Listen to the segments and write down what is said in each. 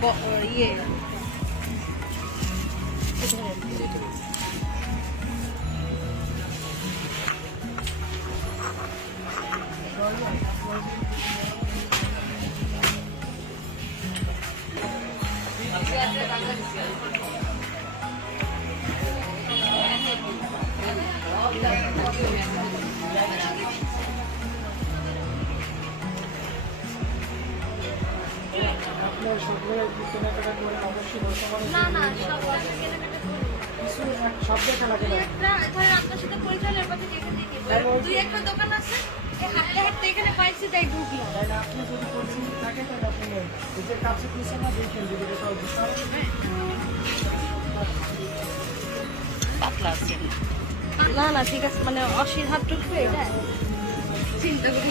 ব- ইয়ে আপনার অবশ্যই না না সব টাকা কেনাকাটা করি কিছু সব দেখা লাগে দুই না একটা ধরেন আপনার সাথে পরিচয় হলে এরপর থেকে থেকে দুই একটা দোকান আছে হাঁটতে হাঁটতে এখানে পাইছি তাই ঢুকলাম তাই আপনি যদি পরিচিত থাকে তাহলে আপনি নেন। কাছে পিছনে না দেখেন যদি এটা অবস্থা পাতলা আছে। না না ঠিক আছে মানে অশির হাত ঢুকবে এটা চিন্তা করি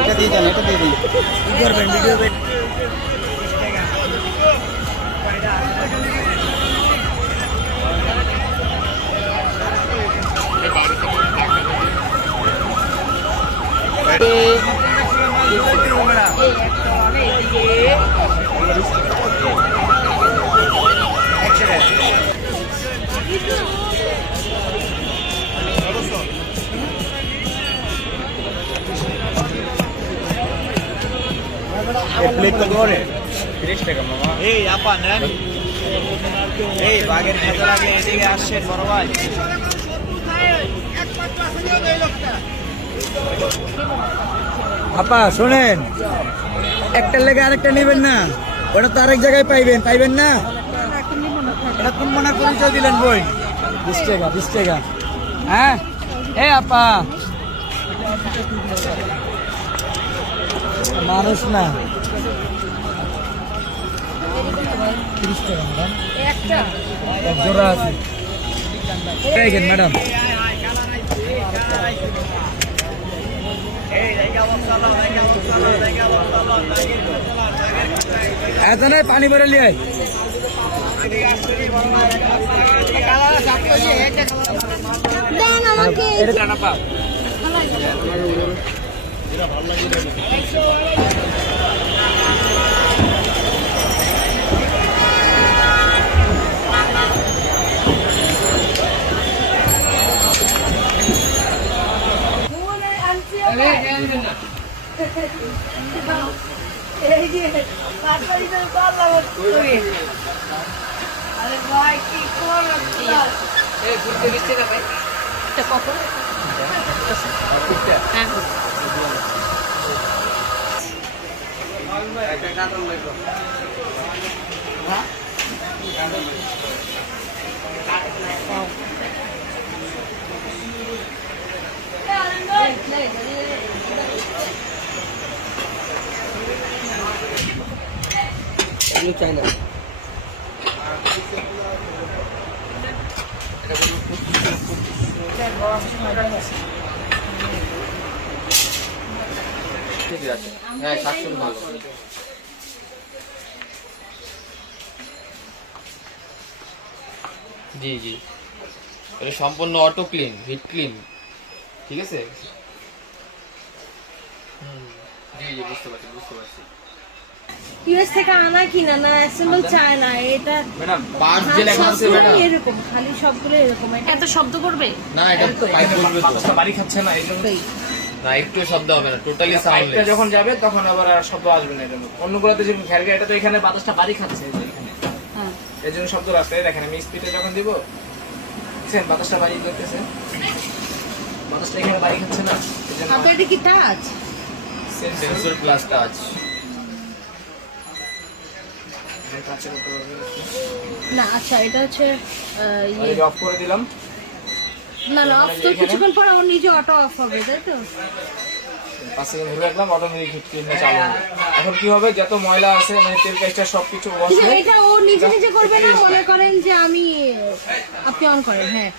এটা দিয়ে দেন এটা দিয়ে দিন কি করবেন ভিডিও প্লেট কত করে তিরিশ টাকা মামা এই আপা নেন এই আসছেন বড় ভাই। আপা, শোনেন। একটা লেগে আরেকটা নেবেন না। ওটা তো আরেক জায়গায় পাইবেন পাইবেন না? এটা কোন মনে পরিচয় দিলেন বই। বিশ টাকা বিশ টাকা হ্যাঁ? এ আপা। মানুষ না। ম্যাডাম। এত পানী পানি ভরে লিয়ে আয়। দেন আমাকে এটা টানা পা এই যে তাড়াতাড়ি করে পাল্লা করতে হবে। আরে ভাই কি করো এটা কত হ্যাঁ এগুলো চাই না হ্যাঁ ভালো। জি জি। এটা সম্পূর্ণ অটো ক্লিন হিট ক্লিন ঠিক আছে? জি জি বুঝতে পারছি বুঝতে পারছি। ইউএস থেকে আনা কিনা না অ্যাসেম্বল চায় না এটা ম্যাডাম পার্ট যে লেখা আছে ম্যাডাম এরকম খালি সবগুলো এরকম এত শব্দ করবে? না এটা পাইপ তো। বাড়ি খাচ্ছে না এই জন্য না একটু শব্দ হবে না টোটালি সাউন্ডলেস যখন যাবে তখন আবার আর শব্দ আসবে না এটার মধ্যে অন্যগুলোতে যেমন খেয়াল এটা তো এখানে বাতাসটা বাড়ি খাচ্ছে এখানে। হ্যাঁ। এর জন্য শব্দ রাস্তায় দেখেন আমি স্পিডে যখন দিব দেখছেন বাতাসটা বাড়ি করতেছে। বাতাসটা এখানে বাড়ি খাচ্ছে না এটা কি টাচ সেন্সর প্লাস টাচ আমি কাছে করতে পারব না আচ্ছা এটা হচ্ছে ইয়ে। অফ করে দিলাম। না না অফ তো কিছুক্ষণ পর আমার নিজে অটো অফ হবে তাই তো? পাঁচ সেকেন্ড ধরে রাখলাম অটোমেটিক হিট চালু হবে এখন কি হবে? যত ময়লা আছে মানে তেল ওয়াশ কিন্তু এটা ও নিজে নিজে করবে না মনে করেন যে আমি আপনি অন করেন হ্যাঁ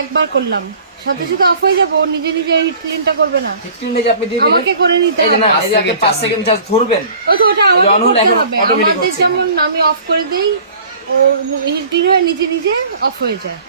একবার করলাম। সাথে সাথে অফ হয়ে যাব ও নিজে নিজে হিট ক্লিনটা করবে না। হিট ক্লিনার আপনি দিয়ে দিবেন আমাকে করে নিতে হবে না এই যে আপনি পাঁচ সেকেন্ড জাস্ট ধরবেন। ওই তো ওটা ওটা on আমাকে হলে করতে হবে। আমাদের হচ্ছে। যেমন আমি অফ করে দেই ও হিট হয়ে নিজে নিজে অফ হয়ে যায়।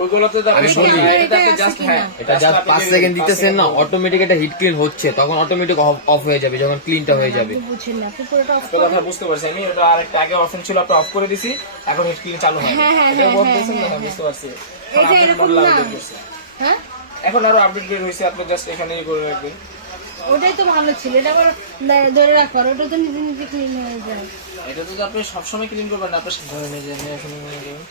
ওইগুলোতে তো আপনি আমি বলি কি এটা আমার আপনি এটাই জাস্ট হ্যাঁ এটা জাস্ট পাঁচ সেকেন্ড দিতেছেন না অটোমেটিক এটা হিট ক্লিন হচ্ছে তখন অটোমেটিক অফ হয়ে যাবে যখন ক্লিনটা হয়ে যাবে। বুঝছেন না আপনি পুরোটা অফ কথা বুঝতে পারছি আমি ওটা আরেকটা আগে অপশন ছিল আপনি অফ করে দিছি এখন হিট ক্লিন চালু হয়। হ্যাঁ, হ্যাঁ, এটা হ্যাঁ, হ্যাঁ, হ্যাঁ, বুঝতে পারছি। এটা এরকম না হ্যাঁ? এখন আরও আপডেট বের হয়েছে আপনি জাস্ট এখানে ইয়ে করে রাখবেন। ওটাই তো ভালো ছিল এটা আবার ধরে রাখবার ওটা তো নিজে নিজে ক্লিন হয়ে যায়। এটা তো আপনি সবসময় ক্লিন করবেন না আপনার ধরে নিয়ে যাবেন এখন নিয়ে যাবেন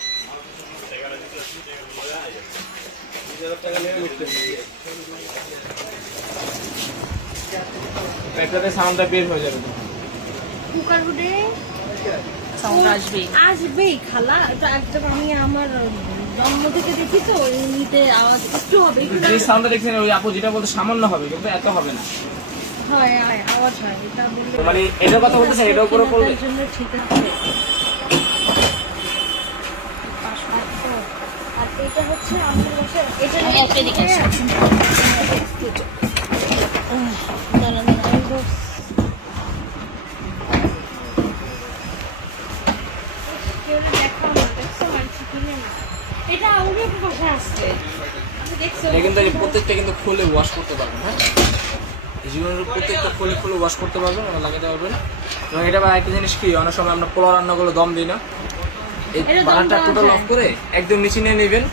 সাউন্ডটা বের হয়ে যাবে। কুকার বুটে সাউন্ড আসবে আসবেই খালা এটা একদম আমি আমার জন্ম থেকে দেখি তো এমনিতে আওয়াজ একটু হবে সাউন্ডটা দেখছেন ওই আপু যেটা বলতে সামান্য হবে কিন্তু এত হবে না। হয় হয়, আওয়াজ হয় এটা বললে মানে এটার কথা বলতেছেন এটার উপরে করলে ঠিক আছে। আর এটা হচ্ছে বসে এটা একটা। এটা আমাদের পাশে আসছে কিন্তু এই প্রত্যেকটা কিন্তু খুলে ওয়াশ করতে পারবেন হ্যাঁ? জীবনের প্রত্যেকটা খুলে খুলে ওয়াশ করতে পারবেন লাগাতে পারবেন। এবং এটা বা একটা জিনিস কি অনেক সময় আমরা পোলা রান্নাগুলো দম দিই না। এই বানারটা টোটাল অফ করে একদম নিচে নিয়ে নেবেন।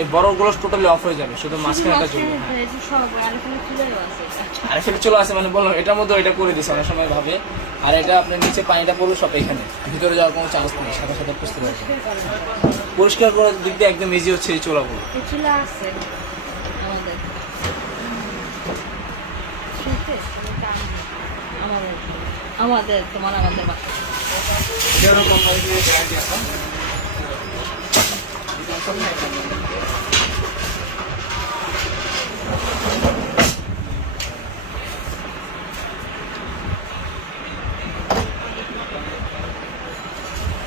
এই বড়গুলো টোটালি অফ হয়ে যাবে শুধু মাঝখানেটা চলবে মাঝখানে হয়েছে সব আর এখানে চলে আসে মানে বললাম এটার মধ্যে এটা করে দিছে অনেক সময় ভাবে। আর এটা আপনার নিচে পানিটা পড়বে সব এখানে ভিতরে যাওয়ার কোনো চান্স নেই সাথে সাথে বুঝতে পারবেন পরিষ্কার করার দিক দিয়ে একদম ইজি হচ্ছে এই চোলাগুলো। আমাদের। তোমার আমাদের বাসা। এটারও কোম্পানি দিয়ে গ্যারান্টি আছে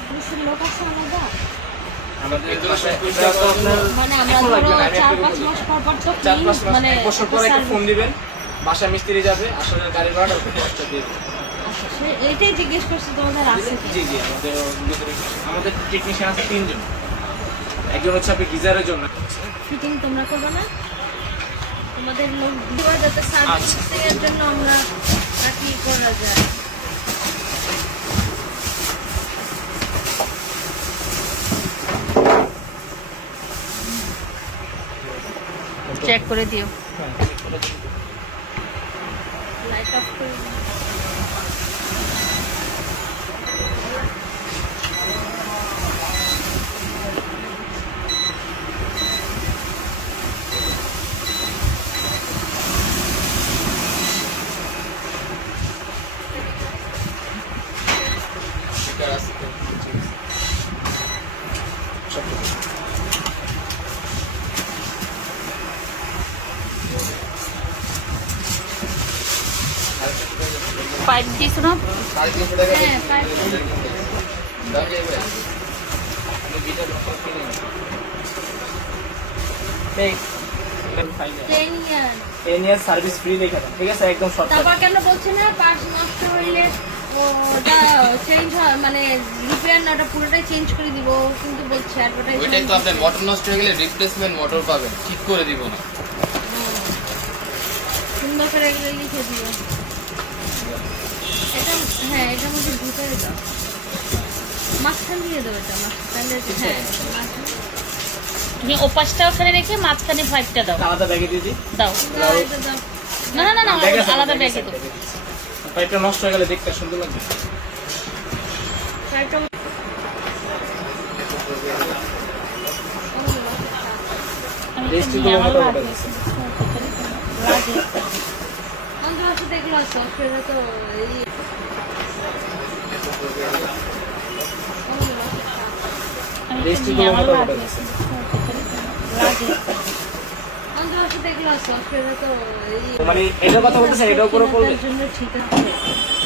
পুলিশের লোক আছে আলাদা আমাদের বাসায় এটা তো আপনার আমরা এখন লাগবে ধরো না, আমি চার একটু পাঁচ বলে দিই। মাস পর পর তো চার clean, পাঁচ মাস এক বছর পরে একটা ফোন দিবেন বাসায় মিস্ত্রি যাবে আসলে জিজ্ঞেস করছি তোমাদের আছে আমাদের আমাদের টেকনিশিয়ান আছে তিনজন একজন হচ্ছে আপনি গিজারের জন্য ফিটিং তোমরা করবে না? তোমাদের লোক দিবা যাতে সার্ভিস আচ্ছা। এর জন্য আমরা কি করা যায়। চেক করে দিও। লাইট অফ করে পাইপ দিয়েছ না হ্যাঁ পাইপ সার্ভিস ফ্রি লেখা ঠিক আছে? একদম তারপর কেন বলছে না? পার্স নষ্ট হইলে ওটা চেঞ্জ হয় মানে রিপেয়ার না ওটা পুরোটাই চেঞ্জ করে দিব কিন্তু বলছে অ্যাডভার্টাইজ ওইটাই তো আপনার মোটর নষ্ট হয়ে গেলে রিপ্লেসমেন্ট মোটর পাবেন ঠিক করে দিব না। সুন্দর করে এগুলো লিখে দিও। এটা হ্যাঁ এটার মধ্যে ঢুকে দাও। মাঝখান দিয়ে দাও এটা মাঝখান হ্যাঁ তুমি ওপাশটা ওখানে রেখে মাঝখানে পাইপটা দাও। আলাদা ব্যাগে দিয়ে দিই? দাও। দাও, না না না না আলাদা ব্যাগে দাও। পাইপটা নষ্ট হয়ে গেলে দেখতে সুন্দর লাগবে। পাইপটা মানে এটার কথা বলতেছে এটার উপরে পড়বে জন্য ঠিক আছে।